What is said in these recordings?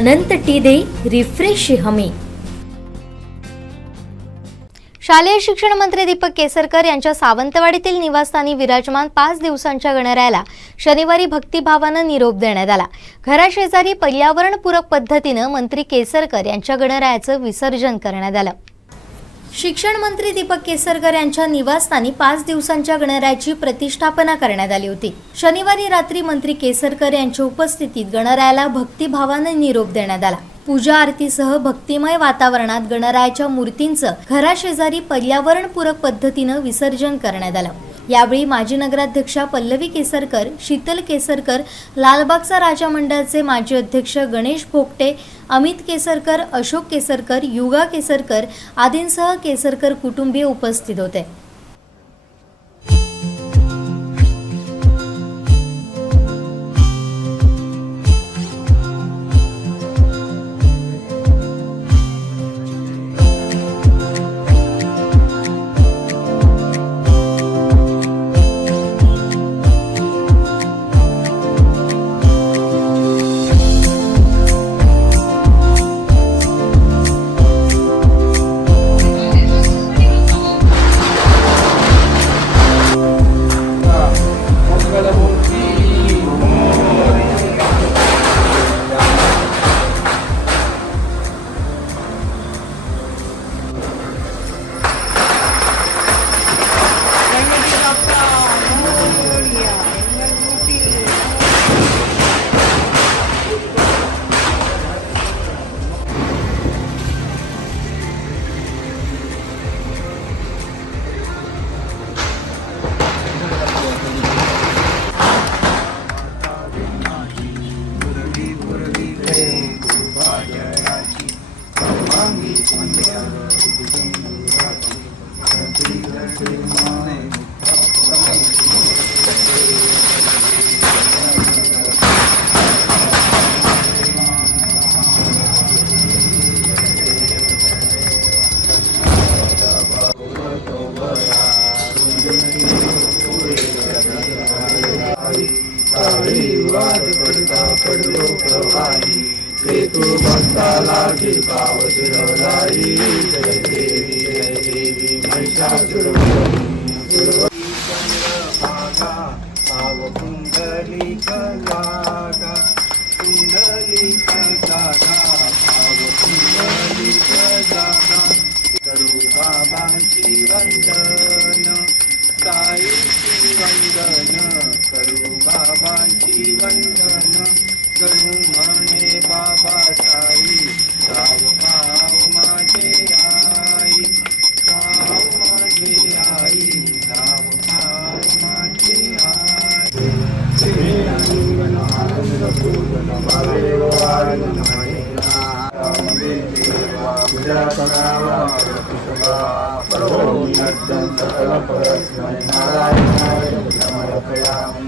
अनंत टीदे refresh हमी। शालेय शिक्षण मंत्री दीपक केसरकर यांच्या सावंतवाडीतील निवासस्थानी विराजमान 5 दिवसांच्या गणरायाला शनिवारी भक्तिभावानं निरोप देण्यात आला। घराशेजारी पर्यावरणपूरक पद्धतीनं मंत्री केसरकर यांच्या गणरायाचं विसर्जन करण्यात आलं। शिक्षण मंत्री दीपक केसरकर यांच्या निवासस्थानी 5 दिवसांच्या गणरायाची प्रतिष्ठापना करण्यात आली होती। शनिवारी रात्री मंत्री केसरकर यांच्या उपस्थितीत गणरायाला भक्तिभावानं निरोप देण्यात आला। पूजा आरतीसह भक्तिमय वातावरणात गणरायाच्या मूर्तींचं घराशेजारी पर्यावरणपूरक पद्धतीनं विसर्जन करण्यात आलं। यावेळी माजी नगराध्यक्षा पल्लवी केसरकर, शीतल केसरकर, लालबागचा राजा मंडळाचे माजी अध्यक्ष गणेश भोगटे, अमित केसरकर, अशोक केसरकर, युगा केसरकर आदींसह केसरकर कुटुंबीय उपस्थित होते। पडलो प्रवाही तू भक्ताला पावत रवलाई। जय देवी महिषासुरमर्दिनी चंद्रभागा भाव कुंडलिक जागा कुंडलिक जागा भाव कुंडलिक जागा। करू बाबांची वंदन साईची वंदन करू बाबांची वंदन करू म्हणे बाबा साई। गाव गाव माझे आई गाव माझे आई गाव गाव माझे आई। पूजा करावा सकल परस्मै नारायणाय समर्पयामि।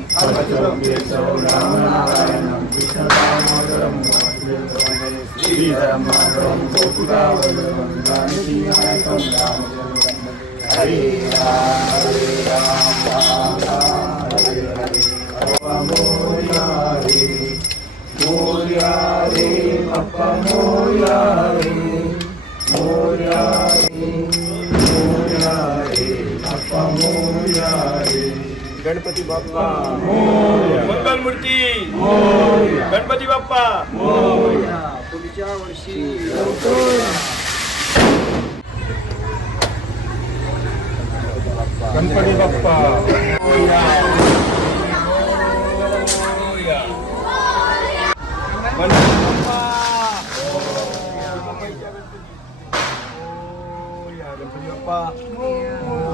राम नारायणं कृष्णदामोदरं श्रीधर्माधरं गोकुलावल्लभं जानकीनायकं रामचन्द्रं। हरे राम राम राम हरे हरे। मोरया रे पप्पा मोरया रे मोरया रे पप्पा मोरया रे। गणपती बाप्पा मोरया। मंगल मूर्ती मोरया। गणपती बाप्पा मोरया। पुढच्या वर्षी गणपती बाप्पा मोरया।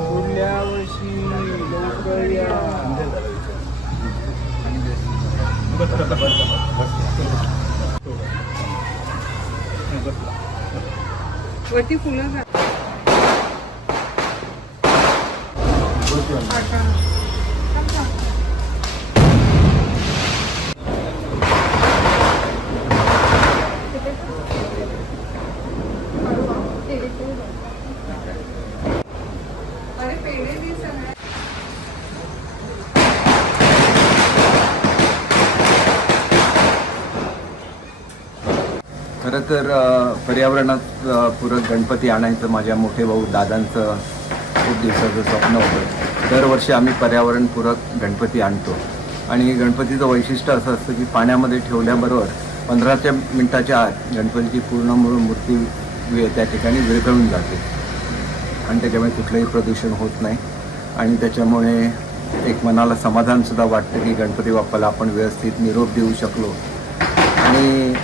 पुढल्या वर्षी लवकर या। वरती फुलं अरे पेढे दे सगळ्या। खरं तर पर्यावरणात पूरक गणपती आणायचं माझ्या मोठे भाऊ दादांचं खूप दिवसाचं स्वप्न होतं. दरवर्षी आम्ही पर्यावरणपूरक गणपती आणतो आणि गणपतीचं वैशिष्ट्य असं असतं की पाण्यामध्ये ठेवल्याबरोबर 15 मिनिटाच्या आत गणपतीची पूर्ण मूर्ती त्या ठिकाणी विरघळून जाते आणि त्याच्यामुळे कुठलंही प्रदूषण होत नाही आणि त्याच्यामुळे एक मनाला समाधानसुद्धा वाटतं की गणपती बाप्पाला आपण व्यवस्थित निरोप देऊ शकलो आणि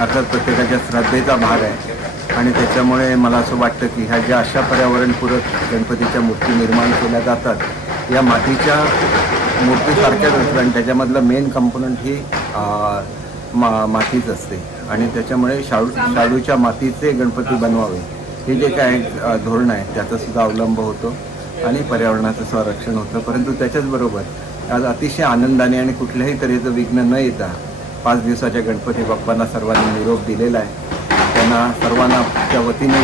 अर्थात प्रत्येकाच्या श्रद्धेचा भाग आहे आणि त्याच्यामुळे मला असं वाटतं की ह्या ज्या अशा पर्यावरणपूरक गणपतीच्या मूर्ती निर्माण केल्या जातात या मातीच्या मूर्तीसारख्याच असतात आणि त्याच्यामधलं मेन कंपोनंट ही मातीच असते आणि त्याच्यामुळे शाडूच्या मातीचे गणपती बनवावे हे जे काय धोरण आहे त्याचासुद्धा अवलंब होतो आणि पर्यावरणाचं संरक्षण होतं. परंतु त्याच्याचबरोबर आज अतिशय आनंदाने आणि कुठल्याही तऱ्हेचं विघ्न न येता 5 दिवसाच्या गणपती बाप्पांना सर्वांनी निरोप दिलेला आहे. त्यांना सर्वांना त्या वतीने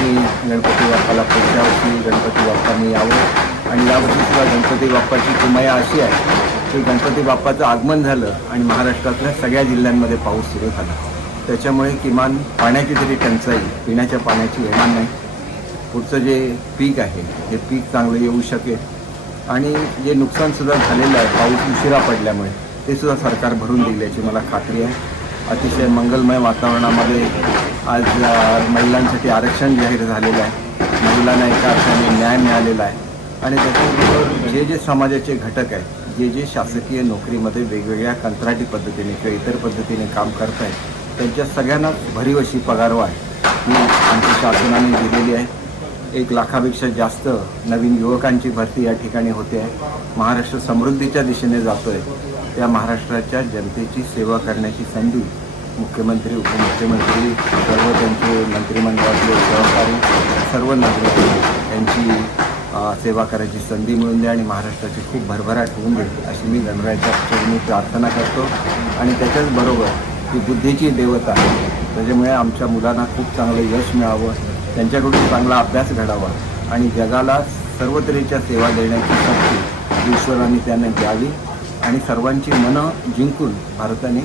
गणपती बाप्पाला पुढच्या वर्षी गणपती बाप्पांनी यावं आणि यावर्षीसुद्धा गणपती बाप्पाची किमया अशी आहे की गणपती बाप्पाचं आगमन झालं आणि महाराष्ट्रातल्या सगळ्या जिल्ह्यांमध्ये पाऊस सुरू झाला. त्याच्यामुळे किमान पाण्याची तरी टंचाई पिण्याच्या पाण्याची येणार नाही. पुढचं जे पीक आहे हे पीक चांगलं येऊ शकेल आणि जे नुकसानसुद्धा झालेलं आहे पाऊस उशिरा पडल्यामुळे ते सुद्धा सरकार भरून देईल याची मला खात्री आहे. अतिशय मंगलमय वातावरणामध्ये आज महिलांसाठी आरक्षण जाहीर झालेलं आहे. महिलांना एका अर्थाने न्याय मिळालेला आहे आणि त्याच्याबरोबर जे जे समाजाचे घटक आहेत जे शासकीय नोकरीमध्ये वेगवेगळ्या कंत्राटी पद्धतीने किंवा इतर पद्धतीने काम करत आहेत त्यांच्या सगळ्यांना भरीव अशी पगारवाढ ही आमच्या शासनाने दिलेली आहे. 1 लाखापेक्षा जास्त नवीन युवकांची भरती या ठिकाणी होते आहे. महाराष्ट्र समृद्धीच्या दिशेने जातो आहे. त्या महाराष्ट्राच्या जनतेची सेवा करण्याची संधी मुख्यमंत्री उपमुख्यमंत्री सर्व त्यांचे मंत्रिमंडळातले सहकारी सर्व नागरिक यांची सेवा करायची संधी मिळून द्या आणि महाराष्ट्राची खूप भरभराट होऊन दे अशी मी गणरायाच्या चरणी प्रार्थना करतो. आणि त्याच्याचबरोबर ही बुद्धीची देवता आहे त्याच्यामुळे आमच्या मुलांना खूप चांगलं यश मिळावं त्यांच्याकडून चांगला अभ्यास घडावा आणि जगाला सर्व तऱ्हेच्या सेवा देण्याची शक्ती ईश्वराने त्यांना द्यावी आणि सर्वांची मनं जिंकून भारताने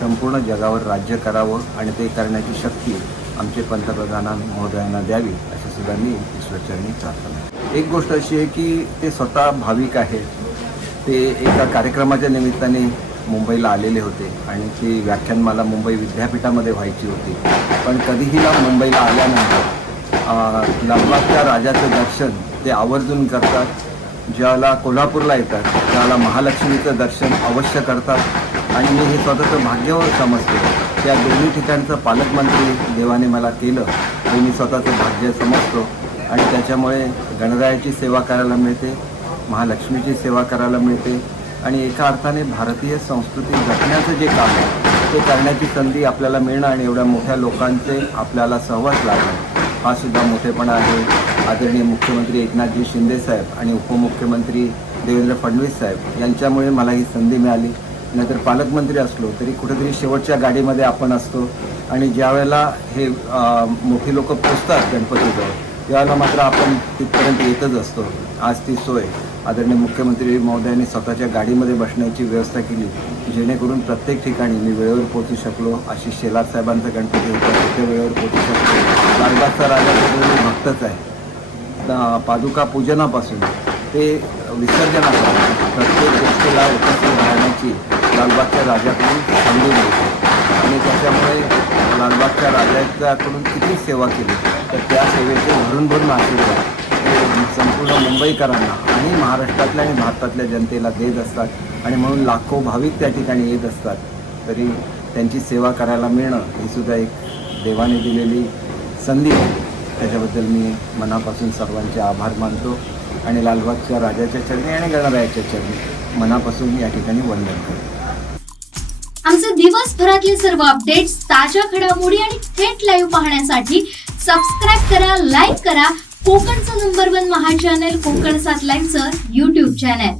संपूर्ण जगावर राज्य करावं आणि ते करण्याची शक्ती आमचे पंतप्रधान महोदयांना द्यावी अशी सुद्धा मी ईश्वरचरणी प्रार्थना. एक गोष्ट अशी आहे की ते स्वतः भाविक आहेत. ते एका कार्यक्रमाच्या निमित्ताने मुंबईला आलेले होते आणि ती व्याख्यानमाला मुंबई विद्यापीठामध्ये व्हायची होती. पण कधीही मुंबईला आल्यानंतर लालबागच्या राजाचं दर्शन ते आवर्जून करतात. ज्याला कोल्हापूरला येतात त्याला महालक्ष्मीचं दर्शन अवश्य करतात आणि मी हे स्वतःचं भाग्यावर समजतो. त्या दोन्ही ठिकाणचं पालकमंत्री देवाने मला केलं हे मी स्वतःचं भाग्य समजतो आणि त्याच्यामुळे गणरायाची सेवा करायला मिळते, महालक्ष्मीची सेवा करायला मिळते आणि एका अर्थाने भारतीय संस्कृती जपण्याचं जे काम आहे ते करण्याची संधी आपल्याला मिळणं आणि एवढ्या मोठ्या लोकांचे आपल्याला सहवास लाभणं हा सुद्धा मोठेपणा आहे. आदरणीय मुख्यमंत्री एकनाथजी शिंदेसाहेब आणि उपमुख्यमंत्री देवेंद्र फडणवीस साहेब यांच्यामुळे मला ही संधी मिळाली. नाहीतर पालकमंत्री असलो तरी कुठेतरी शेवटच्या गाडीमध्ये आपण असतो आणि ज्या वेळेला हे मोठी लोक पोचतात गणपतीजवळ त्यावेळेला मात्र आपण तिथपर्यंत येतच असतो. आज ती सोय आदरणीय मुख्यमंत्री महोदयांनी स्वतःच्या गाडीमध्ये बसण्याची व्यवस्था केली जेणेकरून प्रत्येक ठिकाणी मी वेळेवर पोहोचू शकलो. आशिष शेलार साहेबांचा गणपती होता तिथे वेळेवर पोहोचू शकलो. लालबागचा राजा मी भक्तच आहे. पादुका पूजनापासून ते विसर्जनापर्यंत प्रत्येक गोष्टीला उपस्थित राहण्याची लालबागच्या राजाकडून संधी मिळते आणि त्याच्यामुळे लालबागच्या राजाकडून किती सेवा केली तर त्या सेवेचे भरून भरून आशीर्वाद संपूर्ण मुंबईकरांना आणि महाराष्ट्रातल्या आणि भारतातल्या जनतेला देत असतात आणि म्हणून लाखो भाविक त्या ठिकाणी येत असतात. तरी त्यांची सेवा करायला मिळणं ही सुद्धा एक देवाने दिलेली संधी आहे. त्याच्याबद्दल मी मनापासून सर्वांचे आभार मानतो आणि लालबागच्या राजाच्या चरणी आणि गणरायाच्या चरणी मनापासून या ठिकाणी वंदन करतो. आमचे दिवसभरातले सर्व अपडेट्स, ताज्या घडामोडी आणि थेट लाईव्ह पाहण्यासाठी सबस्क्राईब करा, लाईक करा कोकणचं नंबर 1 महा चॅनल कोकण 7 लाईव्हचं YouTube चॅनल.